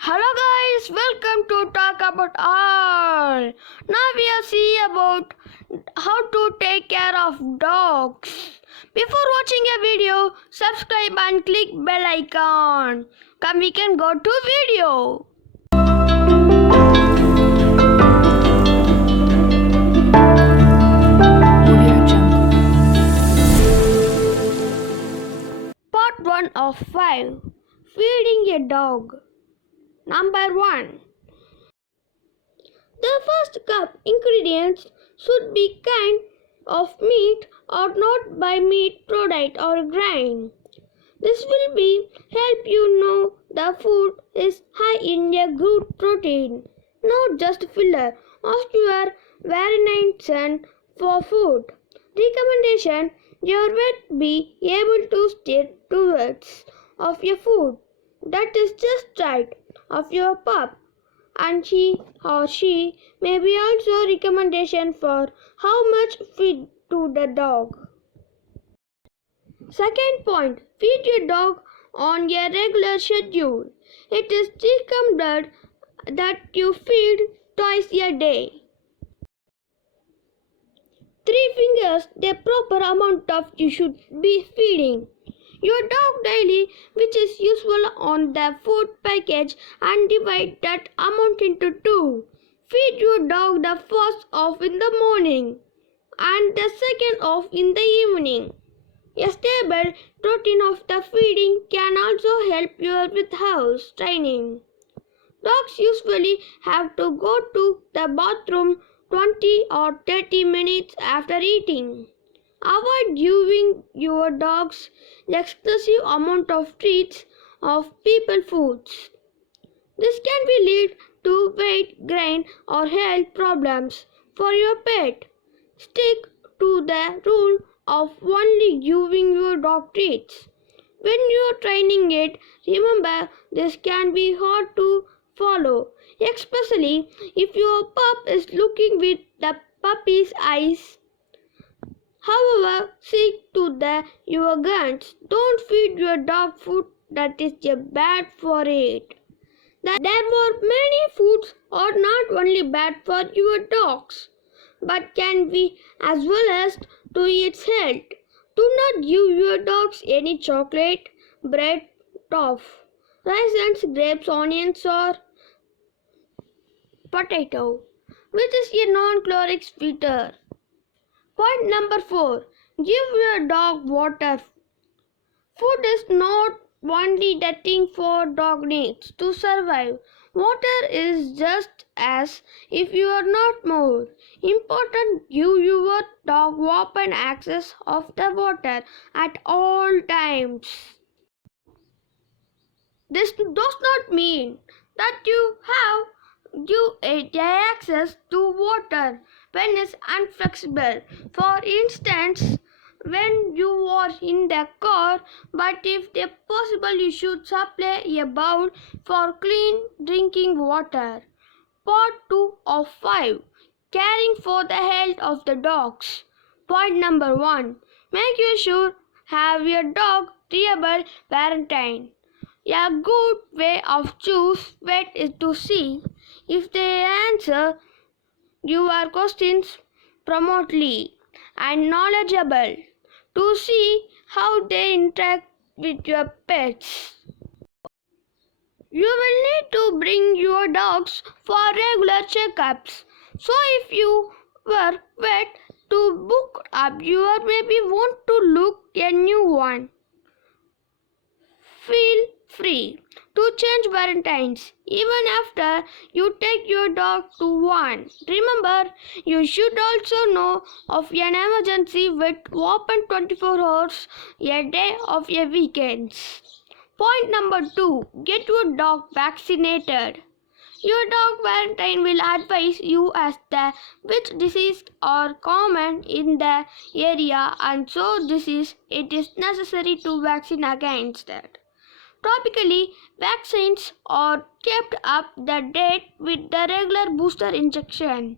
Hello guys, welcome to Talk About All. Now we are see about how to take care of dogs. Before watching a video, subscribe and click bell icon. Come we can go to video. Part 1 of 5. Feeding a dog. Number 1. The first cup ingredients should be kind of meat or not by meat product or grain. This will be help you know the food is high in a good protein, not just filler of your variation for food. Recommendation: your vet be able to state towards of your food that is just right of your pup, and he or she may be also recommendation for how much feed to the dog. Second point, feed your dog on a regular schedule. It is recommended that you feed twice a day. 3 fingers the proper amount of you should be feeding your dog daily, which is usual on the food package, and divide that amount into 2. Feed your dog the first off in the morning and the second off in the evening. A stable routine of the feeding can also help you with house training. Dogs usually have to go to the bathroom 20 or 30 minutes after eating. Avoid giving your dogs excessive amount of treats of people foods. This can be lead to weight gain or health problems for your pet. Stick to the rule of only giving your dog treats. When you are training it, remember this can be hard to follow, especially if your pup is looking with the puppy's eyes. However, stick to your guns. Don't feed your dog food that is bad for it. There were many foods are not only bad for your dogs, but can be as well as to its health. Do not give your dogs any chocolate, bread, toffee, raisins, grapes, onions, or potato, which is a non-caloric sweeter. Point number 4. Give your dog water. Food is not only the thing for dog needs to survive. Water is just as, if you are not more, important. Give your dog open access of the water at all times. This does not mean that you have access to water when it's inflexible. For instance, when you are in the car, but if possible, you should supply a bowl for clean drinking water. Part 2 of 5. Caring for the health of the dogs. Point number 1. Make sure have your dog reliable parenting. A good way of choose vet is to see if they answer your questions promptly and knowledgeable, to see how they interact with your pets. You will need to bring your dogs for regular checkups. So if you were vet to book up, you maybe want to look a new one. Feel free to change Valentines even after you take your dog to one. Remember, you should also know of an emergency with open 24 hours a day of your weekends. Point number 2. Get your dog vaccinated. Your dog Valentine will advise you as to which diseases are common in the area, and so it is necessary to vaccinate against it. Topically, vaccines are kept up the date with the regular booster injection,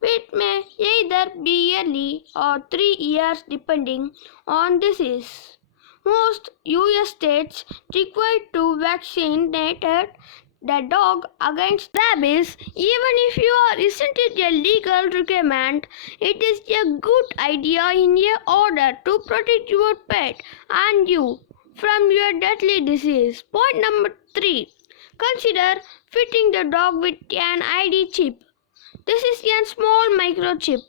which may either be yearly or 3 years depending on disease. Most US states require to vaccinate the dog against rabies. Even if you are isn't it a legal requirement, it is a good idea in a order to protect your pet and you from your deadly disease. Point number 3. Consider fitting the dog with an ID chip. This is a small microchip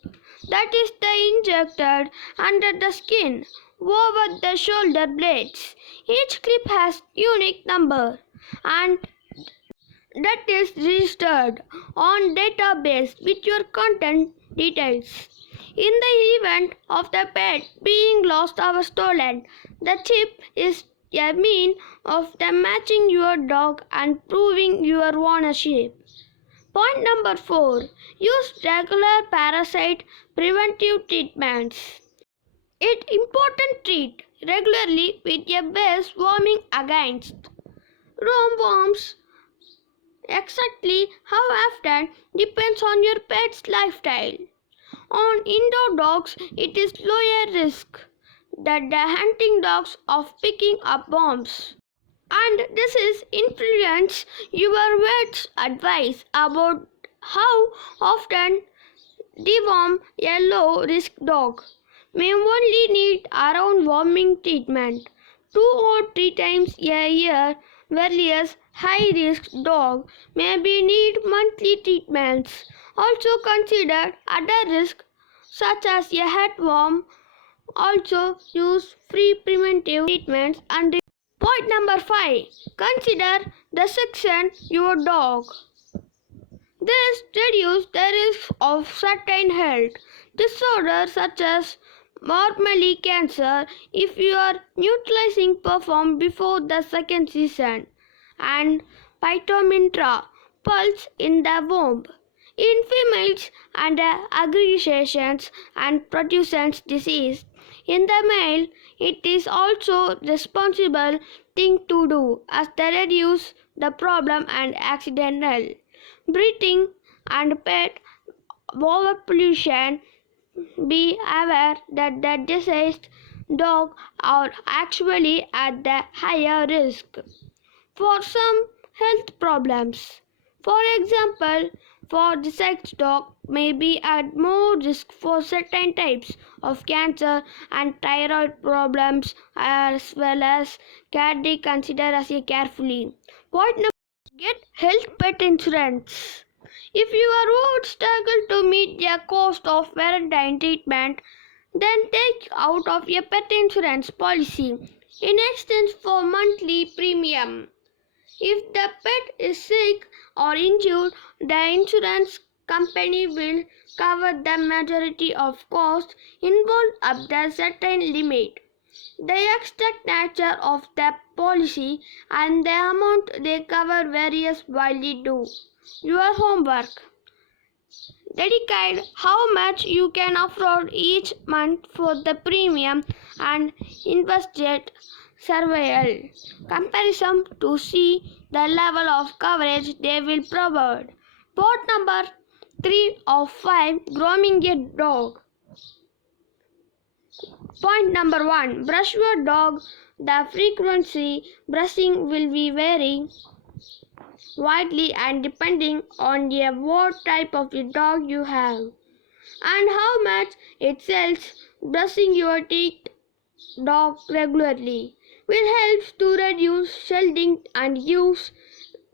that is injected under the skin over the shoulder blades. Each clip has unique number and that is registered on database with your content details. In the event of the pet being lost or stolen, the chip is a mean of the matching your dog and proving your ownership. Point number 4. Use regular parasite preventive treatments. It important treat regularly with a base warming against roundworms. Exactly how often depends on your pet's lifestyle. On indoor dogs, it is lower risk than the hunting dogs of picking up worms. And this is influence your vet's advice about how often deworm a low risk dog may only need around worming treatment 2 or 3 times a year, whereas high risk dog maybe need monthly treatments. Also consider other risks such as a headworm. Also use free preventive treatments and point number 5. Consider the section your dog. This reduces the risk of certain health disorders such as normally cancer if you are neutralizing perform before the second season and phytomentra pulse in the womb. In females and aggregations and produces disease. In the male, it is also responsible thing to do as they reduce the problem and accidental breeding and pet overpollution. Be aware that the diseased dogs are actually at the higher risk for some health problems. For example, for diseased dog may be at more risk for certain types of cancer and thyroid problems as well as cardiac consider as a carefully. Point number get health pet insurance. If your would struggle to meet the cost of veterinary treatment, then take out of your pet insurance policy in exchange for monthly premium. If the pet is sick or injured, the insurance company will cover the majority of costs involved up to a certain limit. The exact nature of the policy and the amount they cover varies widely. Do your homework. Dedicate how much you can afford each month for the premium and investigate surveil comparison to see the level of coverage they will provide. Point number 3 of 5 grooming a dog. Point number 1 brush your dog. The frequency brushing will be vary widely and depending on what type of dog you have and how much it sells. Brushing your teeth dog regularly will help to reduce shedding and gives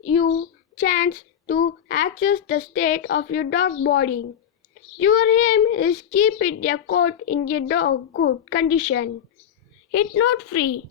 you chance to access the state of your dog body. Your aim is keep it a coat in a dog good condition. It's not free.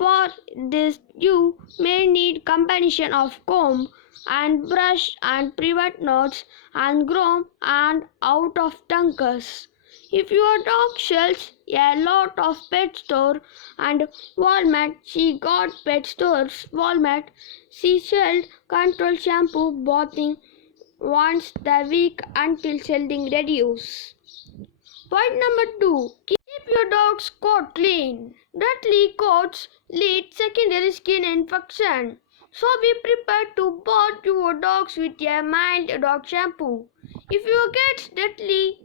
For this you may need combination of comb and brush and prevent knots and groom and out of dunkers. If your dog sells a lot of pet store and Walmart, she got pet stores Walmart, she sells control shampoo bathing once the week until shedding reduce. Point number 2. Keep your dog's coat clean. Dirty coats lead secondary skin infection. So be prepared to bath your dogs with a mild dog shampoo. If you get dirty,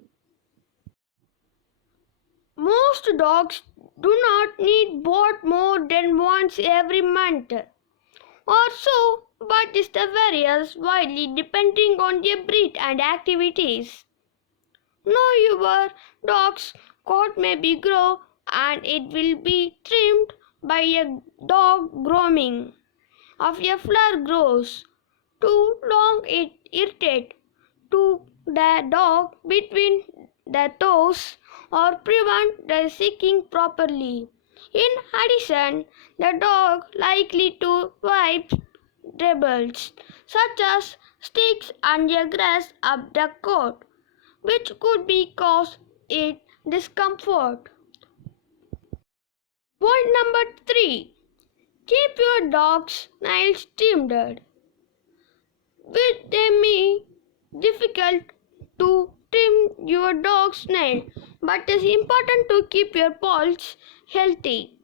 most dogs do not need bath more than once every month or so. but this varies widely depending on their breed and activities. Know your dog's coat may be grow and it will be trimmed by a dog grooming. If a flower grows too long, it irritates to the dog between the toes or prevent the sucking properly. In addition, the dog likely to wipe dribbles such as sticks and grass up the coat, which could be cause it discomfort. Point number 3. Keep your dog's nails trimmed. Which they may difficult to trim your dog's nail, but it is important to keep your paws healthy.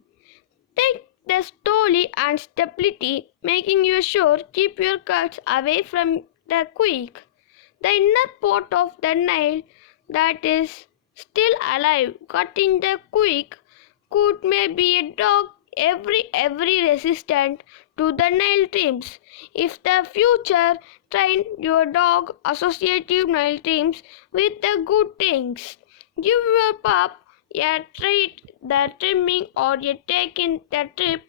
Take the slowly and stability, making you sure keep your cuts away from the quick. The inner part of the nail that is still alive, cutting the quick could maybe a dog every resistant to the nail trims. If the future train your dog associative nail trims with the good things, give your pup a treat the trimming or a take in the trip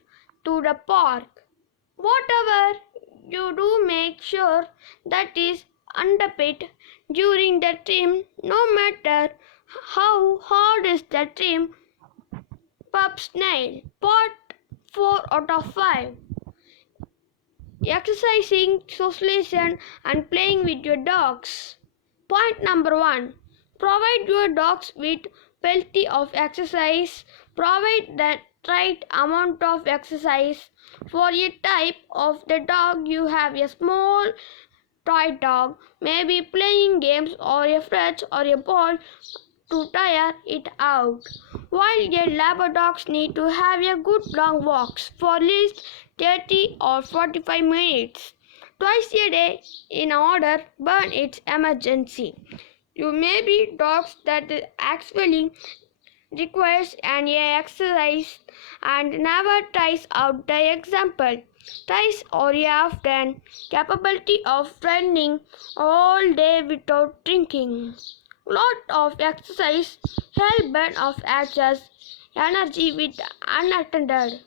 to the park. Whatever you do, make sure that is underpaid during the trim, no matter how hard is the trim. Pup's nail. Part 4 out of 5. Exercising, socialization, and playing with your dogs. Point number 1. Provide your dogs with plenty of exercise. Provide the right amount of exercise. For a type of the dog you have a small toy dog, maybe playing games or a fetch or a ball to tire it out. While your lab dogs need to have a good long walks for at least 30 or 45 minutes twice a day in order burn its emergency. You may be dogs that actually requires an exercise and never tries out the example. Tries or often capability of running all day without drinking. Lot of exercise help burn off excess energy with unattended.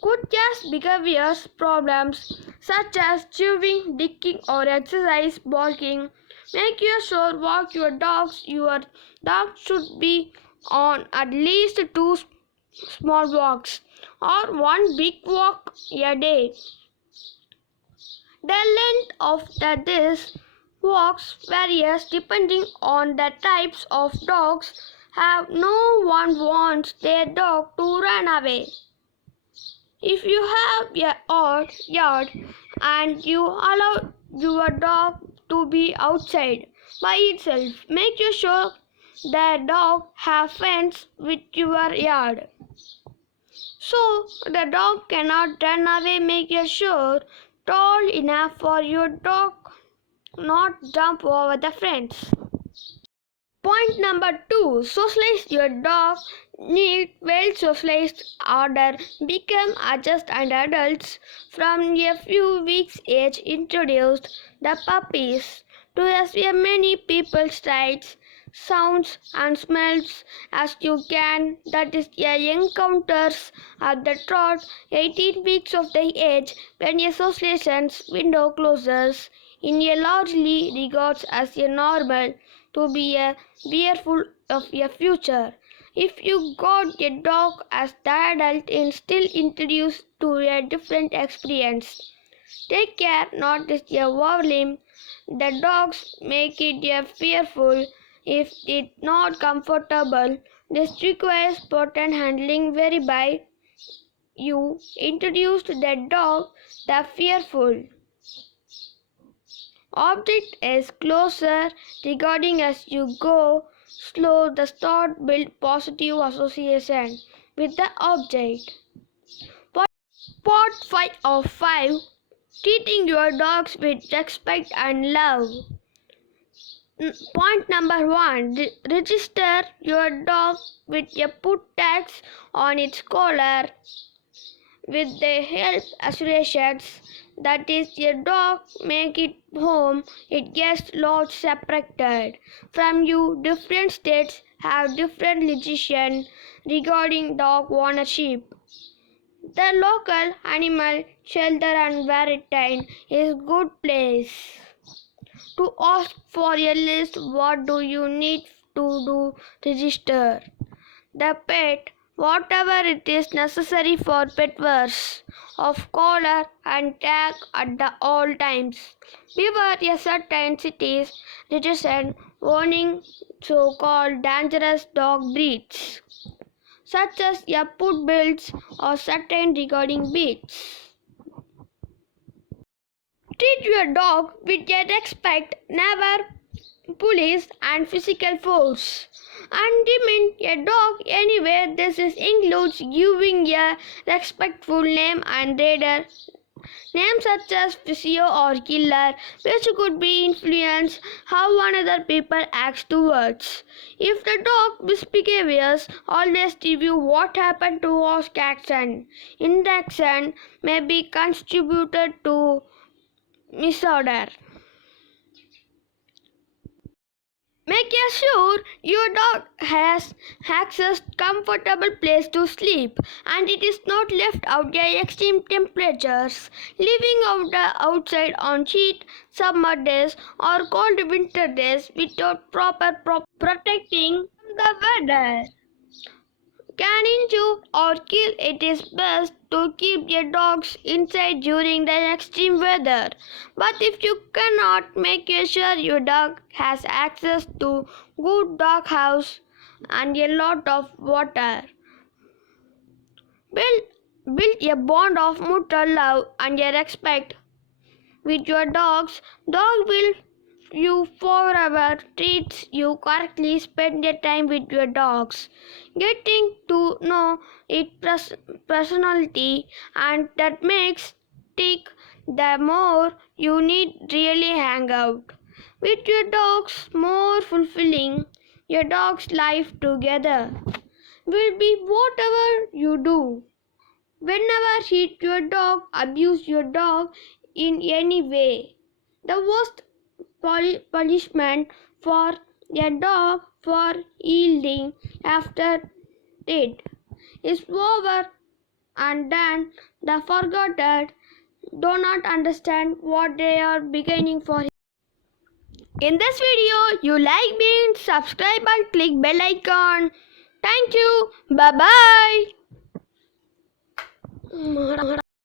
Could cause behaviors problems such as chewing, digging or exercise barking. Make sure walk your dogs. Your dog should be on at least 2 small walks or 1 big walk a day. The length of these walks varies depending on the types of dogs. Have no one wants their dog to run away. If you have a odd yard and you allow your dog to be outside by itself, make sure the dog have fence with your yard. So the dog cannot run away. Make sure tall enough for your dog not jump over the fence. Point number 2. Socialize your dog. Need well socialized order. Become adjust and adults from a few weeks age. Introduced the puppies to as many people sights, sounds and smells as you can. That is a encounters at the trot 18 weeks of the age when a socialization's window closes in a largely regards as a normal to be a fearful of your future. If you got a dog as the adult and still introduced to a different experience, take care not to overwhelm the dogs, make it a fearful if it not comfortable. This requires potent handling whereby you introduced the dog the fearful object is closer regarding as you go slow the start build positive association with the object. Part 5 of 5. Treating your dogs with respect and love. Point number 1. Register your dog with a put tags on its collar with the help assurances that is your dog make it home, it gets laws separated from you. Different states have different legislation regarding dog ownership. The local animal shelter and veterinarian is good place to ask for a list. What do you need to do? Register the pet, whatever it is necessary for pet wares of collar and tag at the all times. Beware a certain cities register warning so-called dangerous dog breeds, such as a put bulls or certain regarding breeds. Treat your dog with a respect, never police and physical force. And demand a dog anywhere. This includes giving a respectful name and raider. Names such as physio or killer, which could be influence how another people acts towards. If the dog misbehaves, always review what happened to ask action. Inaction may be contributed to misorder. Make sure your dog has access comfortable place to sleep and it is not left out at extreme temperatures. Living outside on heat summer days or cold winter days without proper protecting from the weather can injure or kill. It is best to keep your dogs inside during the extreme weather. But if you cannot, make sure your dog has access to good dog house and a lot of water. Build a bond of mutual love and a respect with your dogs. Dog will you forever treats you correctly. Spend your time with your dogs, getting to know its personality, and that makes tick the more you need really hang out with your dogs more fulfilling. Your dog's life together will be whatever you do. Whenever hit your dog, abuse your dog in any way. The worst punishment for a dog for yielding after it is over and then the forgotten do not understand what they are beginning for. In this video, you like me, subscribe and click bell icon. Thank you. Bye bye.